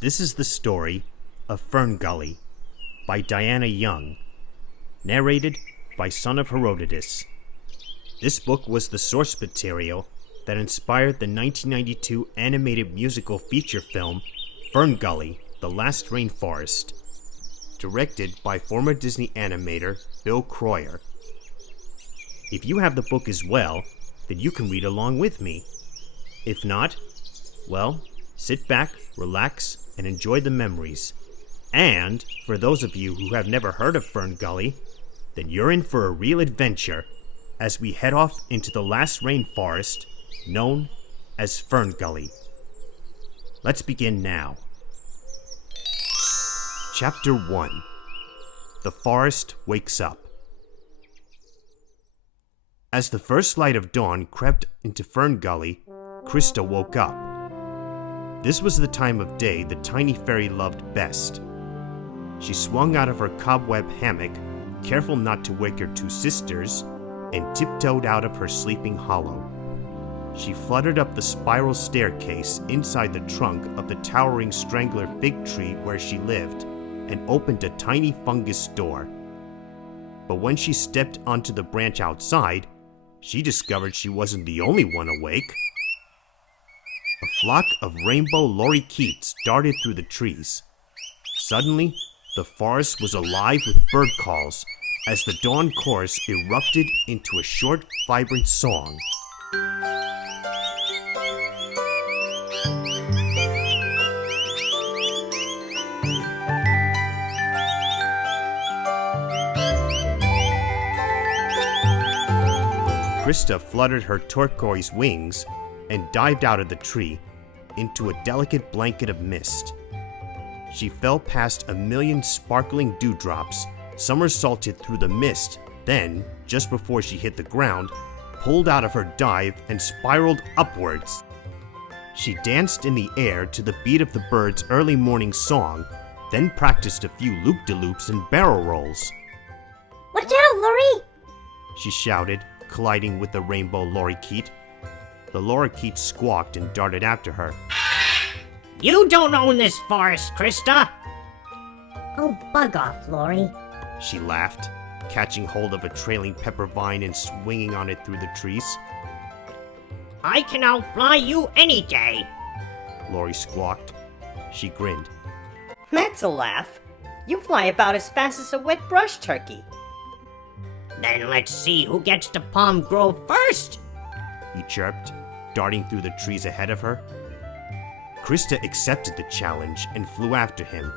This is the story of FernGully by Diana Young, narrated by Son of Herodotus. This book was the source material that inspired the 1992 animated musical feature film FernGully, The Last Rainforest, directed by former Disney animator Bill Kroyer. If you have the book as well, then you can read along with me. If not, well, sit back, relax, and enjoy the memories. And for those of you who have never heard of FernGully, then you're in for a real adventure as we head off into the Last Rainforest, known as FernGully. Let's begin now. Chapter 1. The Forest Wakes Up. As the first light of dawn crept into FernGully, Krista woke up. This was the time of day the tiny fairy loved best. She swung out of her cobweb hammock, careful not to wake her two sisters, and tiptoed out of her sleeping hollow. She fluttered up the spiral staircase inside the trunk of the towering strangler fig tree where she lived, and opened a tiny fungus door. But when she stepped onto the branch outside, she discovered she wasn't the only one awake. A flock of rainbow lorikeets darted through the trees. Suddenly, the forest was alive with bird calls as the dawn chorus erupted into a short, vibrant song. Krista fluttered her turquoise wings and dived out of the tree into a delicate blanket of mist. She fell past a million sparkling dewdrops, somersaulted through the mist, then, just before she hit the ground, pulled out of her dive and spiraled upwards. She danced in the air to the beat of the birds' early morning song, then practiced a few loop-de-loops and barrel rolls. "Watch out, Lori!" she shouted, colliding with the rainbow lorikeet. The lorikeet squawked and darted after her. You don't own this forest, Krista! "Oh, bug off, Lori." She laughed, catching hold of a trailing pepper vine and swinging on it through the trees. I can outfly you any day! Lori squawked. She grinned. That's a laugh. You fly about as fast as a wet brush turkey. Then let's see who gets to Palm Grove first! He chirped, darting through the trees ahead of her. Krista accepted the challenge and flew after him.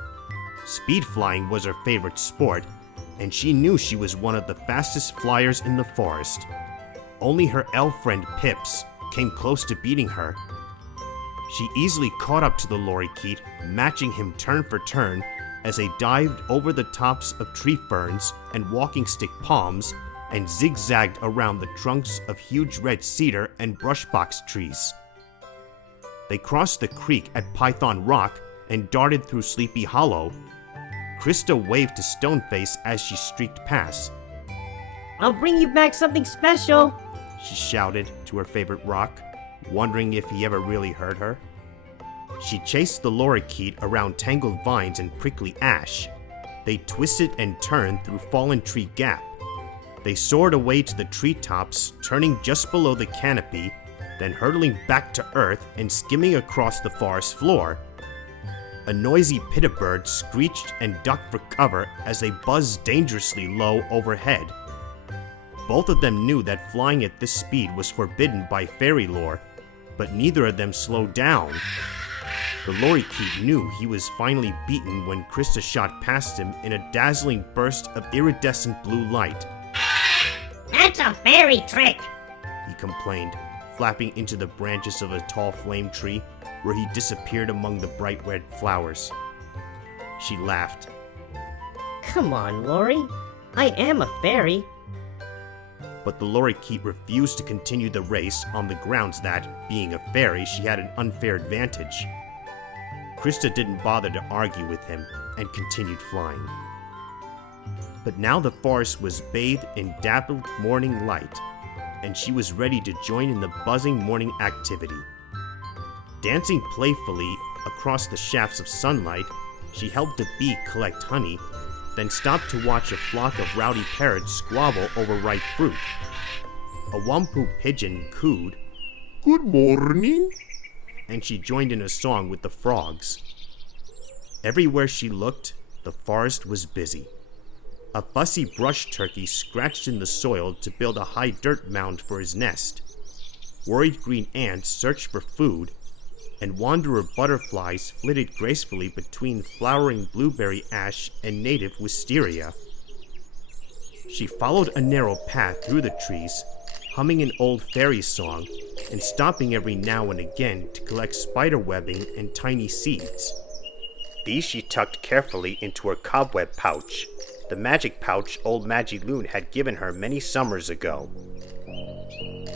Speed flying was her favorite sport, and she knew she was one of the fastest flyers in the forest. Only her elf friend Pips came close to beating her. She easily caught up to the lorikeet, matching him turn for turn as they dived over the tops of tree ferns and walking stick palms and zigzagged around the trunks of huge red cedar and brushbox trees. They crossed the creek at Python Rock and darted through Sleepy Hollow. Krista waved to Stoneface as she streaked past. I'll bring you back something special, She shouted to her favorite rock, wondering if he ever really heard her. She chased the lorikeet around tangled vines and prickly ash. They twisted and turned through Fallen Tree Gap. They soared away to the treetops, turning just below the canopy, then hurtling back to earth and skimming across the forest floor. A noisy pitterbird screeched and ducked for cover as they buzzed dangerously low overhead. Both of them knew that flying at this speed was forbidden by fairy lore, but neither of them slowed down. The lorikeet knew he was finally beaten when Krista shot past him in a dazzling burst of iridescent blue light. That's a fairy trick! He complained, flapping into the branches of a tall flame tree, where he disappeared among the bright red flowers. She laughed. Come on, Lori. I am a fairy. But the lorikeet refused to continue the race on the grounds that, being a fairy, she had an unfair advantage. Krista didn't bother to argue with him and continued flying. But now the forest was bathed in dappled morning light, and she was ready to join in the buzzing morning activity. Dancing playfully across the shafts of sunlight, she helped a bee collect honey, then stopped to watch a flock of rowdy parrots squabble over ripe fruit. A wampu pigeon cooed, "Good morning," and she joined in a song with the frogs. Everywhere she looked, the forest was busy. A fussy brush turkey scratched in the soil to build a high dirt mound for his nest. Worried green ants searched for food, and wanderer butterflies flitted gracefully between flowering blueberry ash and native wisteria. She followed a narrow path through the trees, humming an old fairy song and stopping every now and again to collect spider webbing and tiny seeds. These she tucked carefully into her cobweb pouch, the magic pouch old Magiloon had given her many summers ago.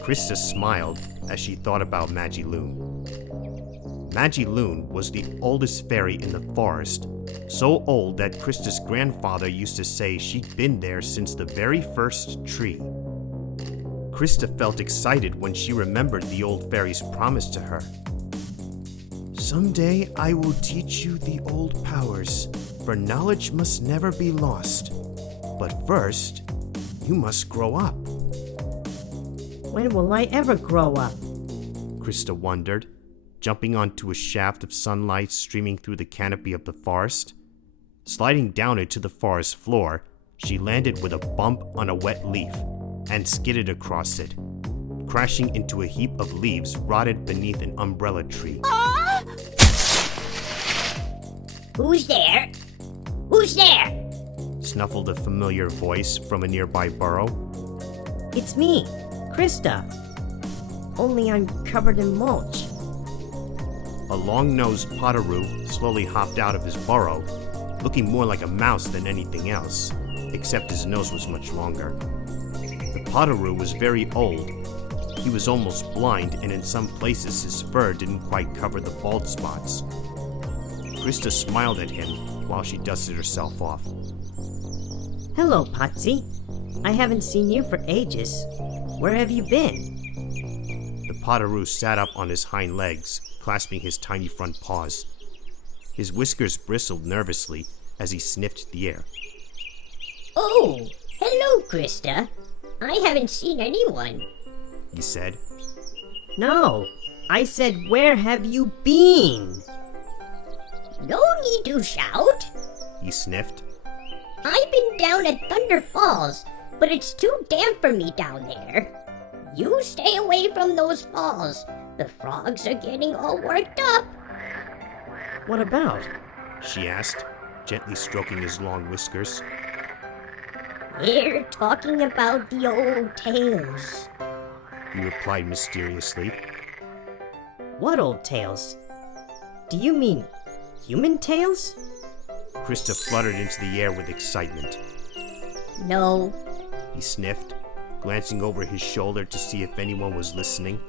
Krista smiled as she thought about Magiloon. Magiloon was the oldest fairy in the forest, so old that Krista's grandfather used to say she'd been there since the very first tree. Krista felt excited when she remembered the old fairy's promise to her. "Someday I will teach you the old powers, for knowledge must never be lost. But first, you must grow up." When will I ever grow up? Krista wondered, jumping onto a shaft of sunlight streaming through the canopy of the forest. Sliding down it to the forest floor, she landed with a bump on a wet leaf and skidded across it, crashing into a heap of leaves rotted beneath an umbrella tree. Who's there? Who's there? Snuffled a familiar voice from a nearby burrow. It's me, Krista. Only I'm covered in mulch. A long-nosed Potterus slowly hopped out of his burrow, looking more like a mouse than anything else, except his nose was much longer. The Potterus was very old. He was almost blind, and in some places his fur didn't quite cover the bald spots. Krista smiled at him while she dusted herself off. Hello, Potsy. I haven't seen you for ages. Where have you been? The Potterus sat up on his hind legs, clasping his tiny front paws. His whiskers bristled nervously as he sniffed the air. Oh, hello, Krista. I haven't seen anyone. He said. No, I said, where have you been? No need to shout. He sniffed. I've been down at Thunder Falls, but it's too damp for me down there. You stay away from those falls. The frogs are getting all worked up. What about? She asked, gently stroking his long whiskers. They're talking about the old tales. He replied mysteriously. What old tales? Do you mean human tales? Krista fluttered into the air with excitement. No. He sniffed, glancing over his shoulder to see if anyone was listening.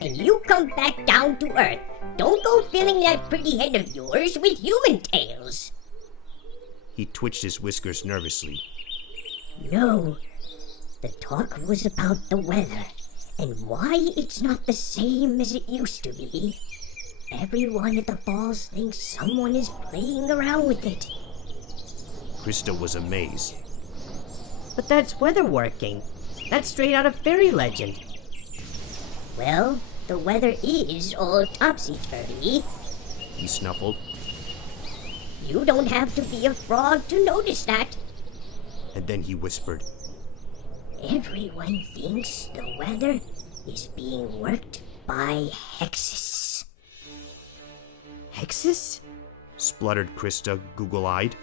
And you come back down to earth. Don't go filling that pretty head of yours with human tales. He twitched his whiskers nervously. No. The talk was about the weather and why it's not the same as it used to be. Everyone at the falls thinks someone is playing around with it. Krista was amazed. But that's weather working. That's straight out of fairy legend. Well, the weather is all topsy-turvy. He snuffled. You don't have to be a frog to notice that. And then he whispered. Everyone thinks the weather is being worked by hexes. Hexes? Spluttered Krista, Google-eyed.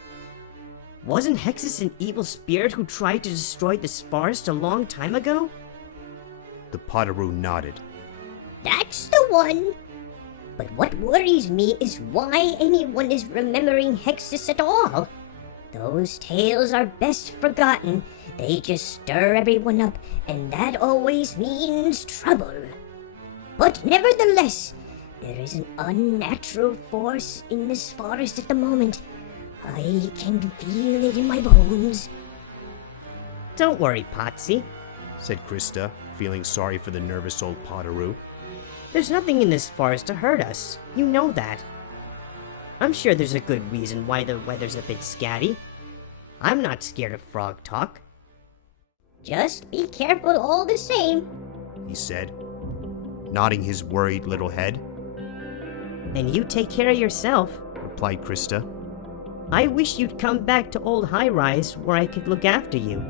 Wasn't Hexus an evil spirit who tried to destroy this forest a long time ago? The Potterus nodded. That's the one. But what worries me is why anyone is remembering Hexus at all. Those tales are best forgotten. They just stir everyone up, and that always means trouble. But nevertheless, there is an unnatural force in this forest at the moment. I can feel it in my bones. Don't worry, Potsy. Said Krista, feeling sorry for the nervous old Potterus. There's nothing in this forest to hurt us. You know that. I'm sure there's a good reason why the weather's a bit scatty. I'm not scared of frog talk. Just be careful all the same. he said, nodding his worried little head. And you take care of yourself, Replied Krista. I wish you'd come back to Old High Rise where I could look after you.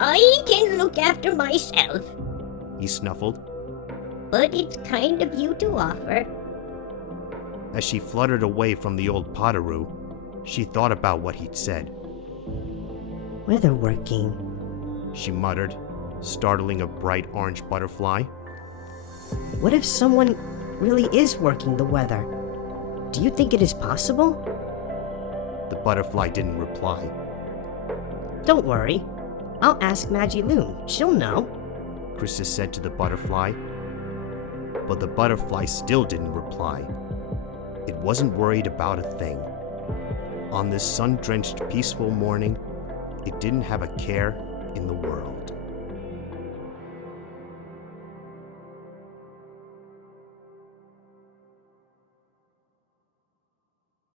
I can look after myself, He snuffled. but it's kind of you to offer. As she fluttered away from the old Potteroo, she thought about what he'd said. Weather working. She muttered, startling a bright orange butterfly. What if someone really is working the weather? Do you think it is possible? The butterfly didn't reply. Don't worry. I'll ask Magiloon. She'll know. Krista said to the butterfly. But the butterfly still didn't reply. It wasn't worried about a thing. On this sun-drenched, peaceful morning, it didn't have a care in the world.